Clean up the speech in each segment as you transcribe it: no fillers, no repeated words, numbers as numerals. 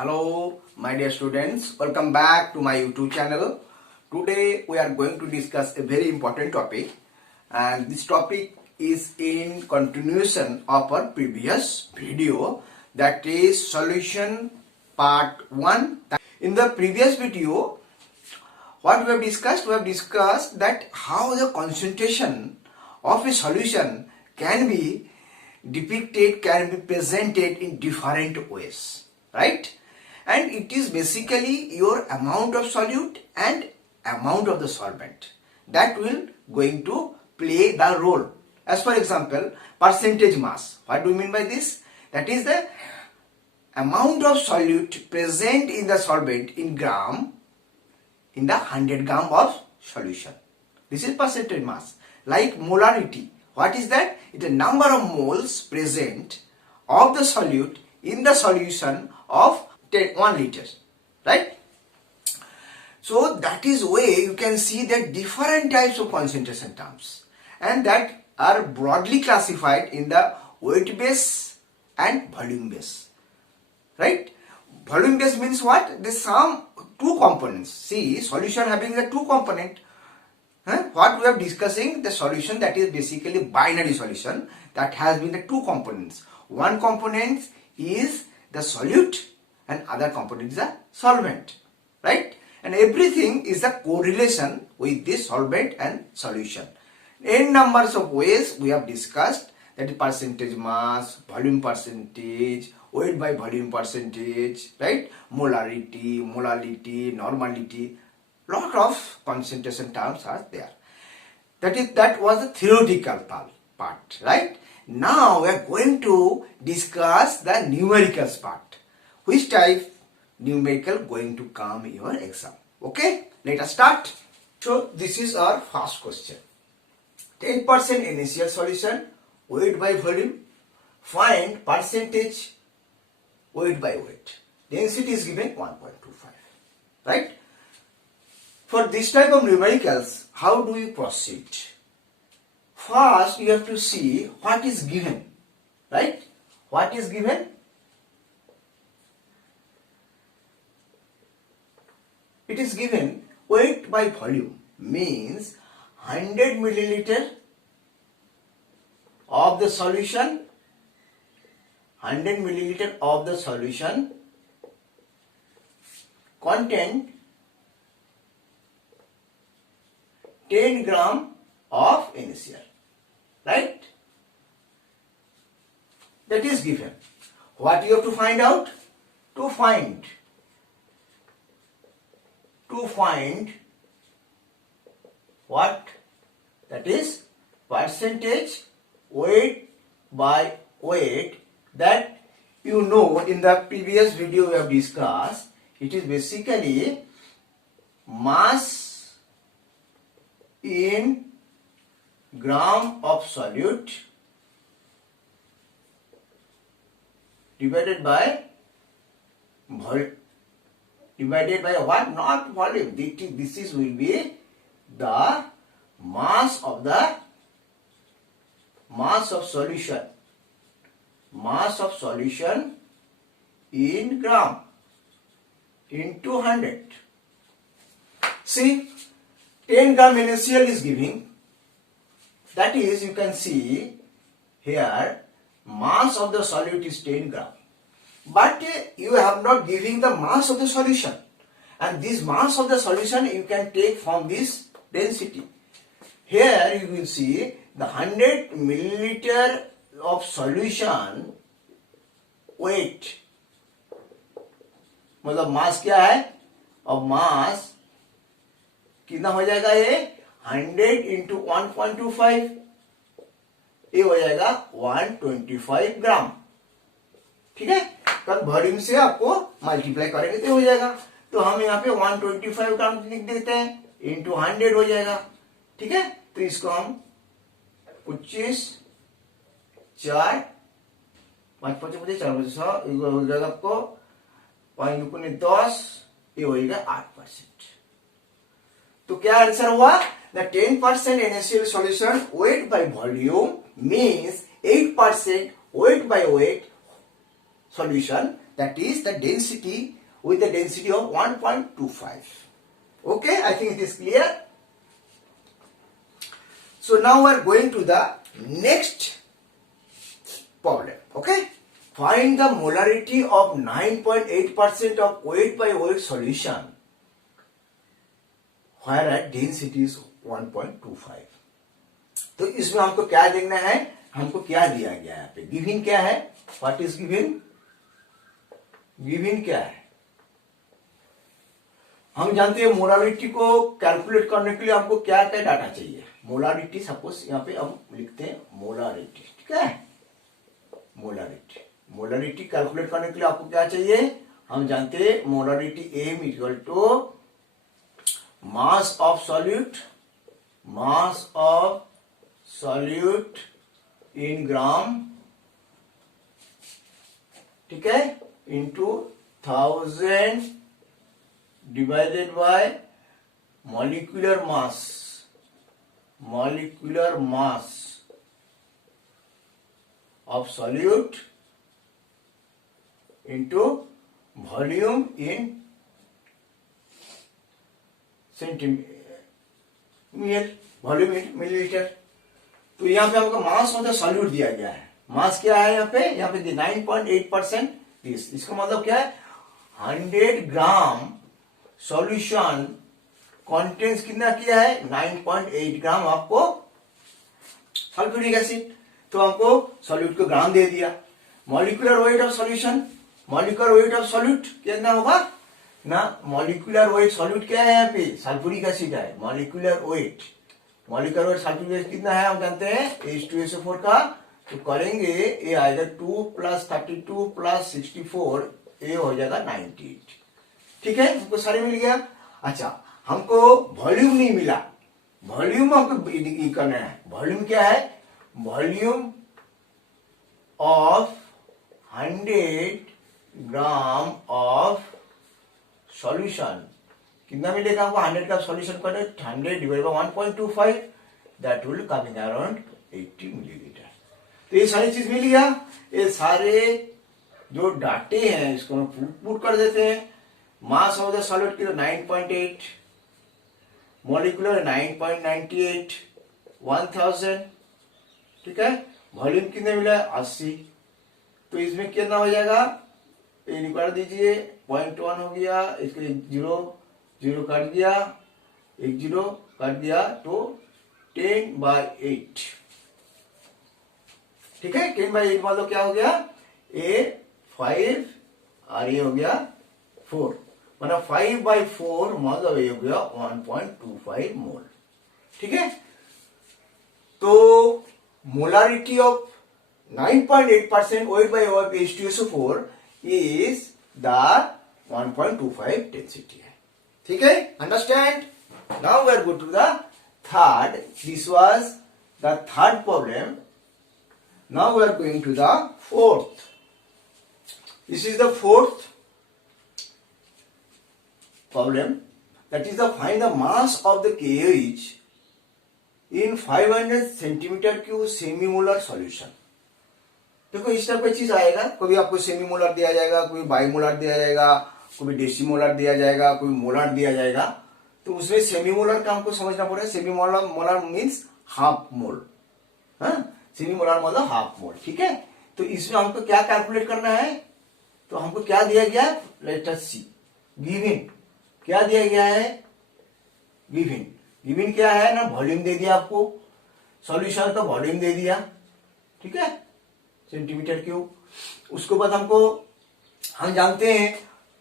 Hello, my dear students. Welcome back to my YouTube channel. Today we are going to discuss a very important topic, and this topic is in continuation of our previous video, that is solution part 1. In the previous video, what we have discussed? We have discussed that how the concentration of a solution can be depicted, can be presented in different ways, right? And it is basically your amount of solute and amount of the solvent that will going to play the role. As for example, percentage mass. What do you mean by this? That is the amount of solute present in the solvent in gram in the 100 gram of solution. This is percentage mass. Like molarity. What is that? It is the number of moles present of the solute in the solution of 1 liter, right? So that is way you can see that different types of concentration terms, and that are broadly classified in the weight base and volume base, right? Volume base means what? The sum two components. See, solution having the two component. What we are discussing, the solution that is basically binary solution that has been the two components. One component is the solute and other component is a solvent, right? And everything is a correlation with this solvent and solution. N numbers of ways we have discussed, that is percentage mass, volume percentage, weight by volume percentage, right? Molarity, normality. Lot of concentration terms are there. That was the theoretical part, right? Now we are going to discuss the numericals part. Which type numerical going to come in your exam? Okay, let us start. So this is our first question. 10% initial solution, weight by volume. Find percentage weight by weight. Density is given 1.25, right? For this type of numericals, how do you proceed? First, you have to see what is given, right? What is given? It is given weight by volume, means 100 milliliter of the solution, 100 milliliter of the solution contain 10 gram of NaCl, right? That is given. What you have to find out? To find what? That is percentage weight by weight. That you know, in the previous video we have discussed, it is basically mass in gram of solute divided by what? Not volume. This will be the mass of solution. Mass of solution in gram into 100. See, 10 gram NaCl is giving. That is, you can see here, mass of the solute is 10 gram. But you have not giving the mass of the solution. And this mass of the solution you can take from this density. Here you will see the 100 milliliter of solution weight. मतलब मास क्या है? और मास कितना हो जाएगा ये? 100 into 1.25, ये हो जाएगा 125 ग्राम. ठीक है? कल वॉल्यूम से आपको मल्टीप्लाई करेंगे तो हो जाएगा. तो हम यहाँ पे 125 ग्राम लिख देते हैं, इंटू 100 हो जाएगा. ठीक है? तो इसको हम 25 4 5 5 मुझे 4 मुझे 100 हो जाएगा आपको 5 ये होगा 8%. तो क्या आंसर हुआ? The 10% NaCl solution weight by volume means 8% weight by weight solution that is the density with the density of 1.25. Okay, I think it is clear. So now we are going to the next problem. Okay, find the molarity of 9.8% of weight by weight solution where density is 1.25. तो इसमें हमको क्या देखना है, हमको क्या दिया गया है यहाँ पे, गिवन क्या है, व्हाट इज गिवन, गिवन क्या है। हम जानते हैं मोलारिटी को कैलकुलेट करने के लिए हमको क्या क्या डाटा चाहिए। मोलारिटी सपोज यहाँ पे हम लिखते हैं मोलारिटी, ठीक है, मोलारिटी, मोलारिटी कैलकुलेट करने के लिए आपको क्या चाहिए, हम जानते हैं molarity M equal to mass of solute, mass of solute in gram, ठीक है, into 1000 divided by molecular mass, molecular mass of solute into volume in centimetre, volume in millilitre. तो यहाँ पे हमको मास ऑफ द सॉल्यूट दिया गया है। मास क्या है यहाँ पे, यहाँ पे 9.8%। इसका मतलब क्या है, 100 ग्राम सॉल्यूशन कंटेंस कितना किया है, 9.8 ग्राम आपको सल्फ्यूरिक एसिड। तो हमको सॉल्यूट को ग्राम दे दिया। Molecular weight of solution, molecular weight of solute कितना होगा ना, मॉलिक्यूलर वेट सॉल्यूट क्या है यहाँ पे, सल्फ्यूरिक एसिड है। Molecular weight, molecular weight sulphuric acid कितना है हम जानते हैं, H2SO4 का। तो करेंगे ये आएगा 2 + 32 + 64, ये हो जाएगा 98। ठीक है, हमको सारे मिल गया। अच्छा, हमको वॉल्यूम नहीं मिला, वॉल्यूम हमको करना है। वॉल्यूम क्या है, volume of 100 gram of solution कितना मिलेगा हमको, 100 का सॉल्यूशन करें 100 divide by 1.25, that will coming around 80 millilitre. तो ये सारी चीज मिल गया। ये सारे जो डाटे हैं इसको हम पुट कर देते हैं। मास ऑफ द सॉलिड की 9.8, मॉलिक्यूलर 9.98, 1000, ठीक है। वॉल्यूम कितने मिला है, 80। तो इसमें कितना हो जाएगा, ये निकाल दीजिए, 0.1 हो गया, इसके 0 काट दिया, 1 0 काट दिया, तो 10/8, ठीक है। 10/8 मतलब क्या हो गया, ये 5 और ये हो गया 4, मतलब 5/4 मतलब ये हो गया 1.25 मोल, ठीक है। तो molarity of 9.8% weight by weight H2SO4 is the 1.25 density है, ठीक है, understand. Now we are go to the third, this was the third problem. Now we are going to the fourth. This is the fourth problem, that is the find the mass of the KOH in 500 cm³ semimolar solution. देखो इस type की चीज आएगा, कभी आपको सेमीमोलर दिया जाएगा, कोई बाईमोलर दिया जाएगा, कोई डेसीमोलर दिया जाएगा, कोई मोलर दिया जाएगा। तो उसमें सेमीमोलर का हमको समझना पड़ेगा। सेमीमोलर, मोलर मीन्स हाफ मोल, सेमीमोलर मतलब हाफ मोल, ठीक है। तो इसमें हमको क्या कैलकुलेट करना है, तो हमको क्या दिया गया, लेट अस सी, गिवन क्या दिया गया है, गिवन, गिवन क्या है ना, वॉल्यूम दे दिया आपको, सॉल्यूशन का वॉल्यूम दे दिया, ठीक है, सेंटीमीटर क्यूब। उसके बाद हमको, हम जानते हैं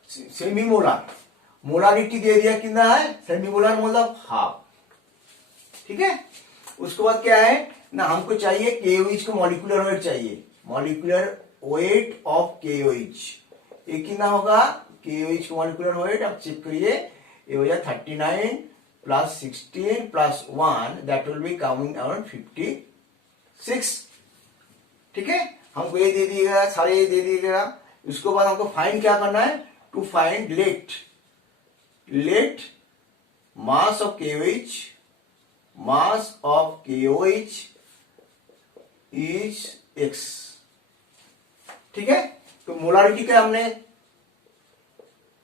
सेमीमोलर, मोलारिटी दे दिया कितना है, सेमीमोलर मतलब हाफ, ठीक है। उसके बाद क्या है ना, हमको चाहिए KOH को मॉलिक्यूलर वेट चाहिए, मॉलिक्यूलर वेट ऑफ KOH। ये कितना होगा, KOH को मॉलिक्यूलर वेट आप चेक करिए, ये हो जाए 39 + 16 + 1, that will be coming around 56, ठीक है। हमको ये दे दिएगा, सारे ये दे दिएगा। उसके बाद हमको फाइंड क्या करना है, to find let mass of KOH, mass of KOH is X, ठीक है। तो मोलारिटी का हमने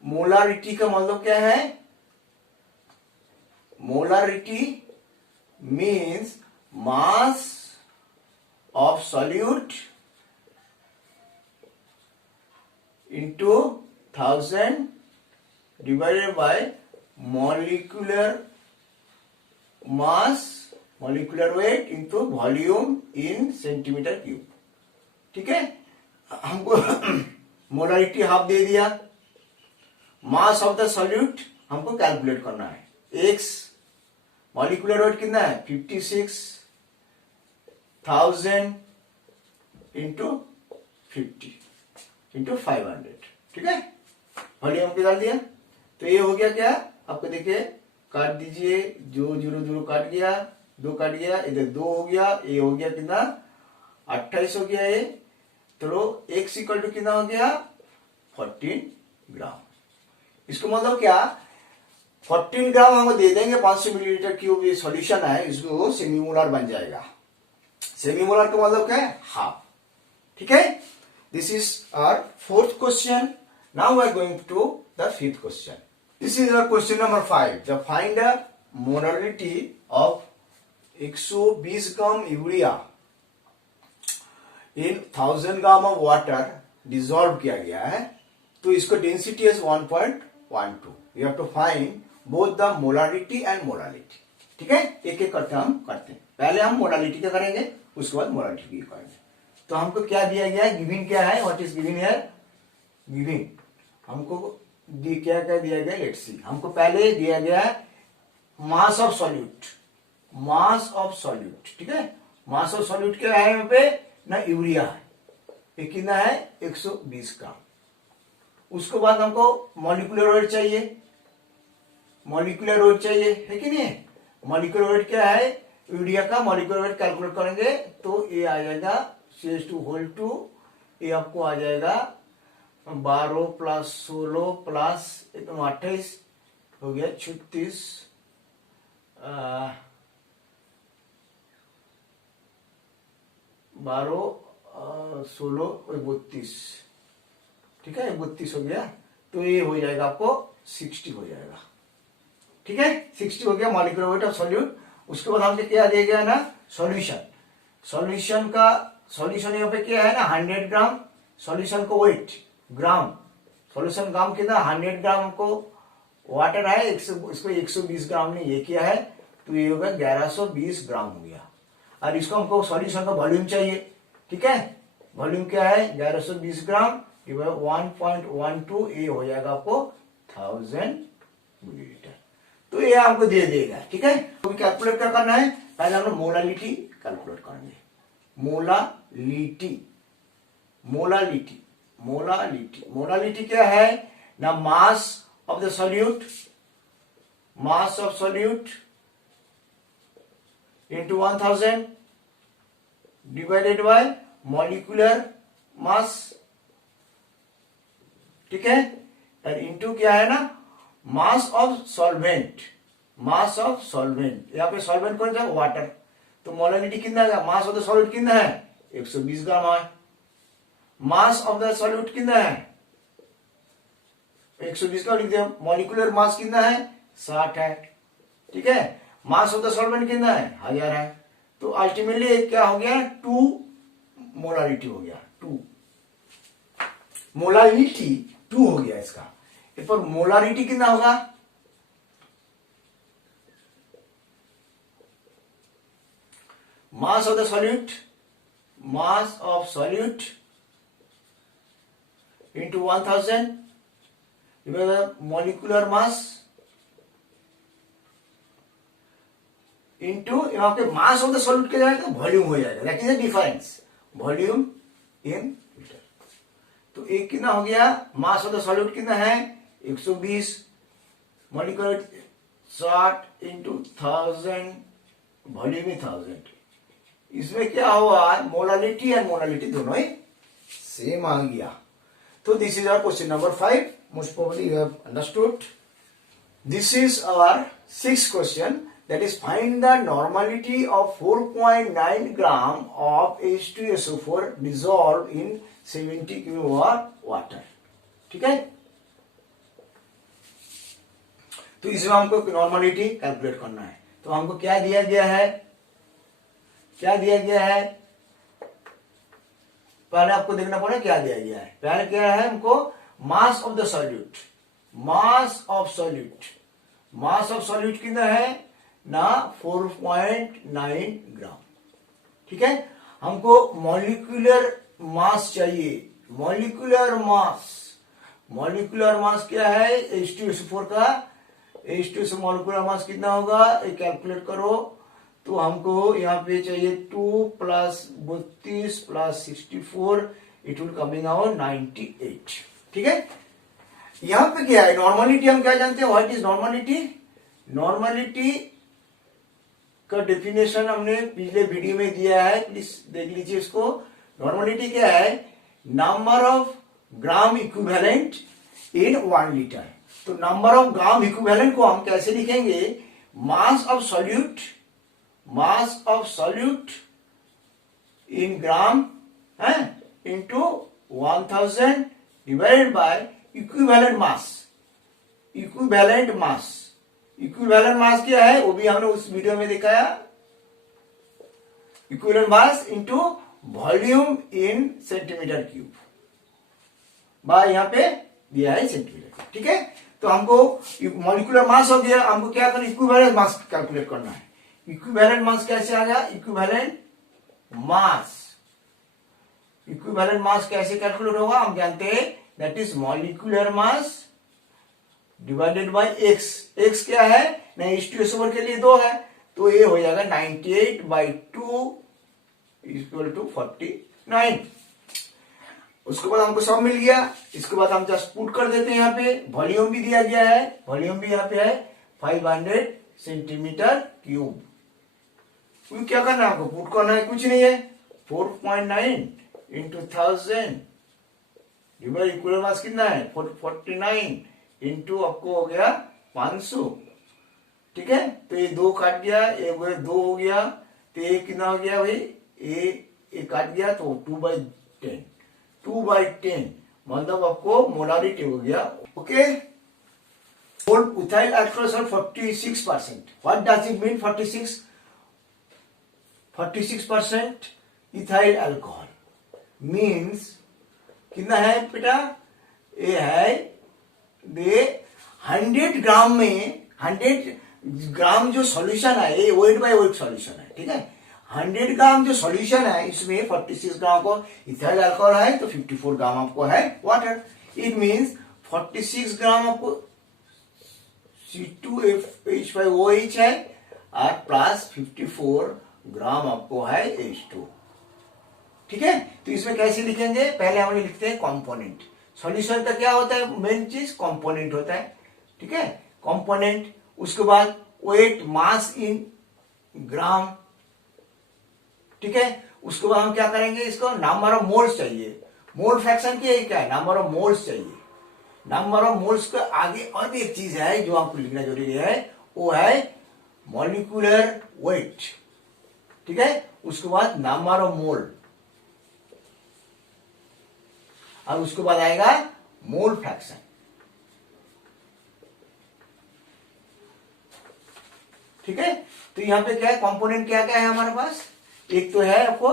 मोलारिटी का मतलब क्या है? Molarity means mass of solute into 1000 divided by molecular mass, molecular weight into volume in centimeter cube. ठीक है, हमको मोलारिटी हाफ दे दिया, मास ऑफ द सॉल्यूट हमको कैलकुलेट करना है. एक्स मॉलिक्यूलर वेट कितना है? 56,000 इंटू 50 इंटू 500. ठीक है, वॉल्यूम निकाल दिया. तो ये हो गया क्या आपको, देखिए काट दीजिए, जो 0 काट गया, 2 काट गया, इधर 2 हो गया, ये हो गया कितना 28 हो गया ये. तो एक्स इक्वल टू कितना हो गया 14 ग्राम. इसको मतलब क्या 14 ग्राम हमको दे देंगे 500 मिलीलीटर क्यूब ये सॉल्यूशन है, इसको सेमीमोलर बन जाएगा. सेमीमोलर का मतलब क्या है? हाफ. ठीक है, this is our fourth question. Now we are going to the fifth question. This is our question number 5. The find the molarity of 120 gram urea in 1000 gram of water dissolved किया गया है. तो इसको density है 1.12. You have to find both the molarity and molality. ठीक है, एक एक करके हम करते हैं. पहले हम मोलारिटी का करेंगे, उसके बाद मोलारिटी की करेंगे. तो हमको क्या दिया गया है? गिवन क्या है? What is given here? Given हमको क्या क्या दिया गया? Let's see. हमको पहले दिया गया है मास of solute. Mass of solute. ठीक है, मास ऑफ सॉल्यूट क्या है? यहाँ पे ना यूरिया है, ये कितना है 120 ग्राम. उसके बाद हमको मॉलिक्यूलर वेट चाहिए. मॉलिक्यूलर वेट चाहिए है कि नहीं? मॉलिक्यूलर वेट क्या है? यूरिया का मॉलिक्यूलर वेट कैलकुलेट करेंगे तो ये आ जाएगा CH2 होल 2. ये आपको आ जाएगा 12 प्लस 16 प्लस 28 हो गया 36 12 16 32. ठीक है, 32 हो गया. तो ये हो जाएगा आपको 60 हो जाएगा. ठीक है, 60 हो गया मॉलिक्यूलर वेट ऑफ सॉल्यूट. उसके बाद हमसे क्या दिया गया ना? सॉल्यूशन. सॉल्यूशन का सॉल्यूशन यहाँ पे क्या है ना 100 ग्राम. सॉल्यूशन को वेट ग्राम, सॉल्यूशन ग्राम कितना 100 ग्राम को वाटर है, इसको 120 ग्राम ने ये किया है, तो ये होगा 1120 ग्राम हो गया. और इसको हमको सॉल्यूशन का वॉल्यूम चाहिए. ठीक है, वॉल्यूम क्या है 1120 ग्राम 1.12, ये हो जाएगा आपको 1000 मिलीलीटर. तो ये आपको दे देगा. ठीक है, तो कैलकुलेट क्या करना है? पहले हम लोग मोलालिटी कैलकुलेट करेंगे. मोलालिटी. मोलालिटी मोलालिटी मोलालिटी क्या है ना? Mass of the solute, mass of solute into 1000 divided by molecular मास. ठीक है, और इंटू क्या है ना mass of solvent. Mass of solvent, यहाँ पे सॉल्वेंट कौन सा? वाटर. तो मोलालिटी कितना है? मास ऑफ द सॉल्यूट कितना है? 120 ग्राम है. मास ऑफ द सॉल्यूट कितना है? 120 ग्राम लिख दिया. मॉलिक्यूलर मास कितना है? 60 है. ठीक है, मास ऑफ द सॉल्वेंट कितना है? 1000 है. तो अल्टीमेटली क्या हो गया? 2 मोलारिटी हो गया. 2 मोलारिटी 2 हो गया इसका. पर मोलारिटी कितना होगा? Mass of the solute, mass of solute into 1000 molecular mass into यहाँ पे मास ऑफ द सॉल्यूट क्या जाएगा? वॉल्यूम हो जाएगा. That is the difference, volume in litre. तो एक कितना हो गया? मास ऑफ द सॉल्यूट कितना है? 120, मॉलिक्यूलर 60 इंटू 1000, वॉल्यूम ही 1000. इसमें क्या हुआ? मोलालिटी एंड मोलालिटी दोनों ही सेम आ गया. तो this is our question number 5. Most probably you have understood. This is our 6th question, that is find the normality of 4.9 gram of H2SO4 dissolved in 70 cubic water. ठीक है, तो इसमें हमको normality calculate करना है। तो हमको क्या दिया गया है, क्या दिया गया है, पहले आपको देखना पड़ेगा क्या दिया गया है। पहले क्या है हमको, mass of the solute, mass of solute, mass of solute कितना है ना 4.9 ग्राम। ठीक है, हमको मॉलिक्यूलर मास चाहिए, मॉलिक्यूलर मास, मॉलिक्यूलर मास क्या है H2SO4 का, H2SO मॉलिक्यूलर मास कितना होगा ये कैलकुलेट करो। तो हमको यहाँ पे चाहिए 2 + 32 + 64, इट विल कमिंग आउट 98। ठीक है, यहाँ पे क्या है नॉर्मलिटी, हम क्या जानते हैं, व्हाट इज नॉर्मलिटी। नॉर्मलिटी का डेफिनेशन हमने पिछले वीडियो में दिया है, प्लीज देख लीजिए इसको। नॉर्मलिटी क्या है, number of gram equivalent in 1 litre. तो नंबर ऑफ ग्राम इक्विवेलेंट को हम कैसे लिखेंगे, mass of solute, mass of solute in gram है into 1000 divided by equivalent mass, equivalent mass. Equivalent mass क्या है वो भी हमने उस वीडियो में दिखाया, equivalent mass into volume in centimetre cube, by यहाँ पे दिया है सेंटीमीटर। ठीक है, तो हमको मॉलिक्यूलर मास हो गया, हमको क्या करना, इक्विवेलेंट मास कैलकुलेट करना है। इक्विवेलेंट मास कैसे आ गया, इक्विवेलेंट मास, इक्विवेलेंट मास कैसे कैलकुलेट होगा हम जानते हैं, that is molecular mass divided by x. X क्या है ना H2SO4 के लिए 2 है, तो ये हो जाएगा 98/2 इक्वल टू 49। उसके बाद हमको सब मिल गया, इसके बाद हम जस्ट पुट कर देते हैं, यहाँ पे वॉल्यूम भी दिया गया है, वॉल्यूम भी यहाँ पे है 500 सेंटीमीटर क्यूब। क्या करना है आपको, पुट करना है, कुछ नहीं है, 4.9 इंटू 1000 डिवाइड इक्वल मास कितना है 49 इंटू आपको हो गया 500। ठीक है, तो ये 2 काट गया, ये 2 हो गया, तो ये कितना हो गया भाई, ये काट गया तो 2/10, 2/10 मतलब आपको मोलारिटी हो गया। Okay, ethyl alcohol 46%, what does it mean 46? 46% ethyl alcohol means कितना है बेटा, ये है दे 100 ग्राम में, 100 ग्राम जो सॉल्यूशन है ये वेट बाय वेट सॉल्यूशन है। ठीक है, 100 ग्राम जो सॉल्यूशन है इसमें 46 ग्राम को इथाइल अल्कोहल है, तो 54 ग्राम आपको है वाटर। इट मीन्स 46 ग्राम आपको C2H5OH है और प्लस 54 ग्राम आपको है H2। ठीक है, तो इसमें कैसे लिखेंगे, पहले हम लिखते हैं कंपोनेंट। सॉल्यूशन का क्या होता है, मेन चीज कंपोनेंट होता है। ठीक है, कंपोनेंट, उसके बाद वेट मास इन ग्राम। ठीक है, उसके बाद हम क्या करेंगे, इसको नंबर ऑफ मोल्स चाहिए, मोल फ्रैक्शन क्या है, नंबर ऑफ मोल्स चाहिए। नंबर ऑफ मोल्स के आगे और भी एक चीज है जो आपको लिखना जरूरी है, वो है मॉलिक्यूलर वेट। ठीक है, उसके बाद नंबर ऑफ मोल, और उसके बाद आएगा मोल फ्रैक्शन। ठीक है, तो यहां पे क्या है, कंपोनेंट क्या क्या है हमारे पास, एक तो है आपको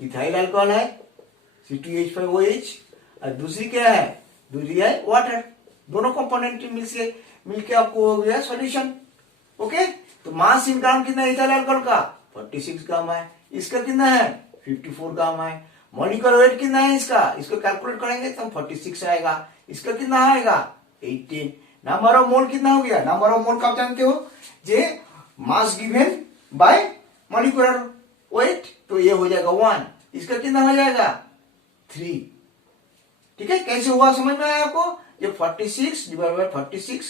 इथाइल अल्कोहल है C2H5OH, और दूसरी क्या है, दूसरी है वाटर। दोनों कंपोनेंट मिलके आपको हो गया सॉल्यूशन। ओके, तो मास इन ग्राम कितना है इथाइल अल्कोहल का, 46 ग्राम है, इसका कितना है 54 ग्राम है। मॉलिक्यूलर वेट कितना है इसका, इसको कैलकुलेट करेंगे तो 46 आएगा, इसका कितना आएगा 18। नंबर ऑफ मोल कितना हो गया, नंबर ऑफ मोल कब जानते हो, जे mass given by molecular weight, तो ये हो जाएगा 1, इसका कितना हो जाएगा 3। ठीक है, कैसे हुआ समझ में आया आपको, ये 46 डिवाइड बाय 46,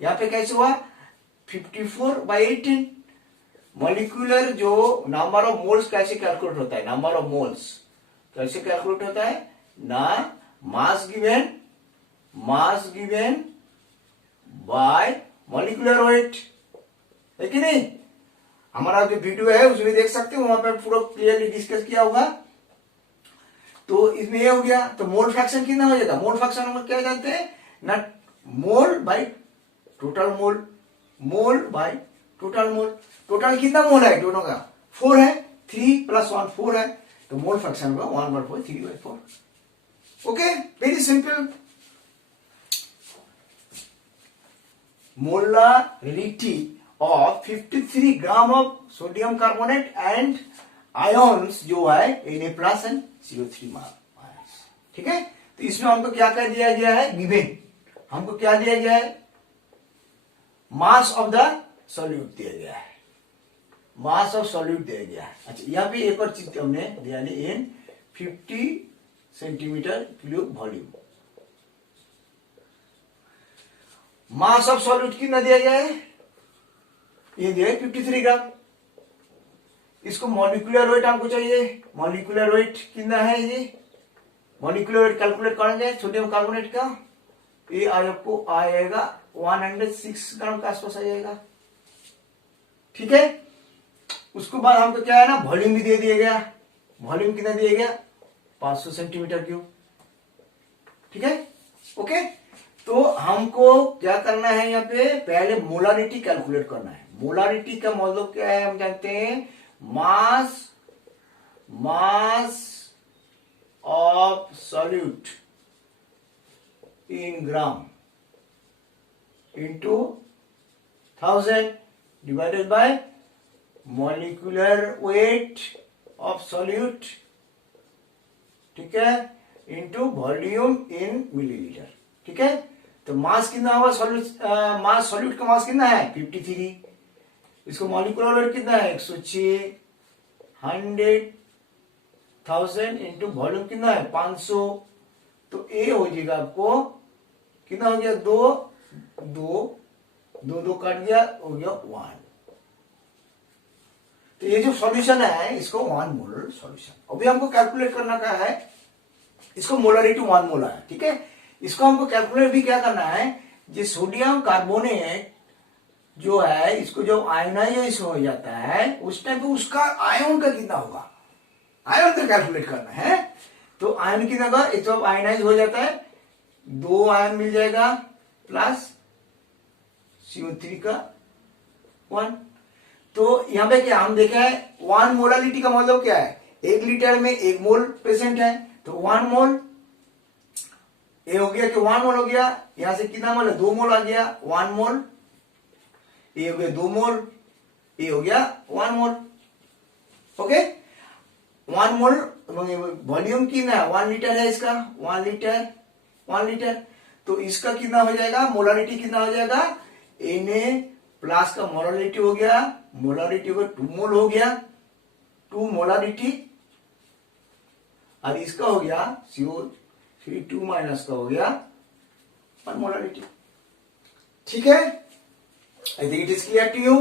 यहाँ पे कैसे हुआ 54/18। मॉलिक्यूलर जो नंबर ऑफ मोल्स कैसे कैलकुलेट होता है, नंबर ऑफ मोल्स कैसे कैलकुलेट होता है ना, मास गिवन बाय मॉलिक्यूलर वेट, है कि नहीं। हमारा जो वीडियो है उसमें देख सकते हो, वहां पे पूरा क्लियरली डिस्कस किया होगा। तो इसमें ये हो गया, तो मोल फ्रैक्शन कितना हो जाएगा, मोल फ्रैक्शन हम क्या जानते हैं ना, mole by total mole. Mole by total mole. Total कितना मोल है दोनों का? 4 है। 3 + 1 4 है, तो मोल फ्रैक्शन का 1/4 3/4। Okay, very simple. Molarity of 53 gram of sodium carbonate and ions जो है Na+ एंड CO3 माइनस। ठीक है, तो इसमें हमको क्या कह दिया गया है? गिवन हमको क्या दिया गया है? मास ऑफ द सॉल्यूट दिया गया है, मास ऑफ सॉल्यूट दिया गया है। अच्छा, यहाँ पे एक और चीज हमने दिया इन 50 centimetre cube volume. Mass of solute कितना दिया गया है? ये दिया है 53 ग्राम। इसको मॉलिक्यूलर वेट हमको चाहिए। मॉलिक्यूलर वेट कितना है? ये मॉलिक्यूलर वेट कैलकुलेट करेंगे सोडियम कार्बोनेट का। ये आपको आएगा 106 ग्राम के आसपास आ जाएगा। ठीक है, उसके बाद हमको क्या है ना, वॉल्यूम भी दे दिया गया। वॉल्यूम कितना दिया गया? 500 सेंटीमीटर क्यूब। ठीक है, ओके। तो हमको क्या करना है यहाँ पे? पहले मोलारिटी कैलकुलेट करना है। मोलारिटी का मतलब क्या है? हम जानते हैं मास of solute in gram into 1000 divided by molecular weight of solute, ठीक है, इंटू वॉल्यूम इन मिलीलीटर। ठीक है, तो मास कितना होगा? सॉल्यूट का मास कितना है? 53। इसको मॉलिक्यूलर वेट कितना है? 106। 100,000 इंटू वॉल्यूम कितना है? 500। तो ए हो जाएगा आपको कितना हो गया? 2 कट गया, हो गया 1। तो ये जो सॉल्यूशन है इसको 1 मोलर सॉल्यूशन। अभी हमको कैलकुलेट करना क्या है? इसको मोलरिटी 1 मोल है। ठीक है, इसको हमको कैलकुलेट भी क्या करना है? जो सोडियम कार्बोनेट जो है, इसको जब आयनाइज हो जाता है उस टाइम पे उसका आयन का कितना होगा? आयन का कैलकुलेट करना है। तो आयन कितना होगा? जब आयनाइज हो जाता है 2 आयन मिल जाएगा प्लस CO3 का 1। तो यहां पे क्या हम देखा है? 1 मोलालिटी का मतलब क्या है? 1 लीटर में 1 मोल प्रेजेंट है, तो 1 मोल। ये हो गया कि 1 मोल हो गया। यहां से कितना मोल है? 2 मोल आ गया, 1 मोल। ये हो गया 2 मोल, ये हो गया 1 मोल। ओके, 1 मोल। वॉल्यूम कितना है? 1 लीटर है इसका, 1 लीटर। तो इसका कितना हो जाएगा? मोलारिटी कितना हो जाएगा? Na+ का मोलारिटी हो गया, 2 मोल हो गया, 2 मोलारिटी। और इसका हो गया CO3 माइनस का हो गया 1 मोलारिटी। ठीक है, I think it is clear to you.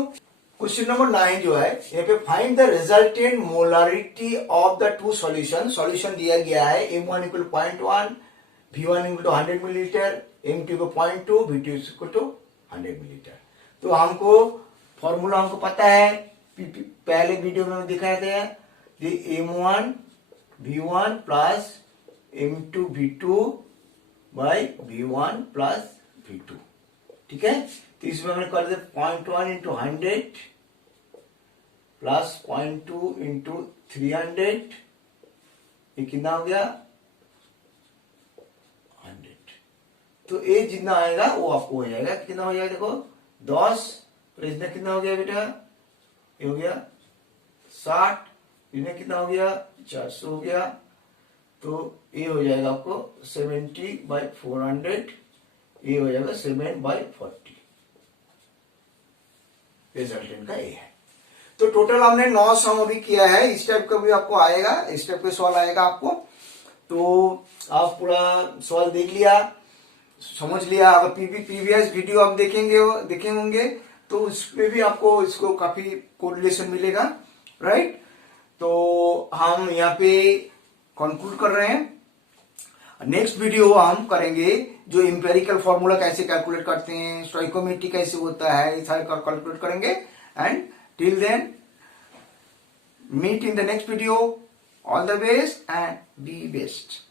Question number 9 जो है यहाँ पे find the resultant molarity of the two solution. Solution दिया गया है M1 = 0.1, V1 = 100 millilitre, M2 = 0.2, V2 = 100 millilitre. तो हमको फॉर्मूला हमको पता है, पहले वीडियो में दिखाए थे, M1 V1 plus M2 V2 by V1 plus V2। ठीक है, तो इसमें हमने कर दिया 0.1 × 100 प्लस 0.2 × 300, ये कितना हो गया? 100। तो ये जितना आएगा वो आपको हो जाएगा। कितना हो जाएगा? देखो 10, और इसमें कितना हो गया बेटा? ये हो गया 60, इसमें कितना हो गया? 400 हो गया। तो ये हो जाएगा आपको 70/400, ये हो जाएगा 7/40। रिजल्टेंट का ये है। तो टोटल हमने 9 सम अभी किया है। इस टाइप का भी आपको आएगा, इस टाइप का सवाल आएगा आपको। तो आप पूरा सवाल देख लिया, समझ लिया। अगर प्रीवियस वीडियो आप देखे होंगे तो उसमें भी आपको इसको काफी कोरिलेशन मिलेगा, राइट। तो हम यहाँ पे कंक्लूड कर रहे हैं। नेक्स्ट वीडियो हम करेंगे जो इंपेरिकल फॉर्मूला कैसे कैलकुलेट करते हैं, स्टोइकोमेट्री कैसे होता है, ये सारे कैलकुलेट करेंगे। And till then meet in the next video. All the best and be best.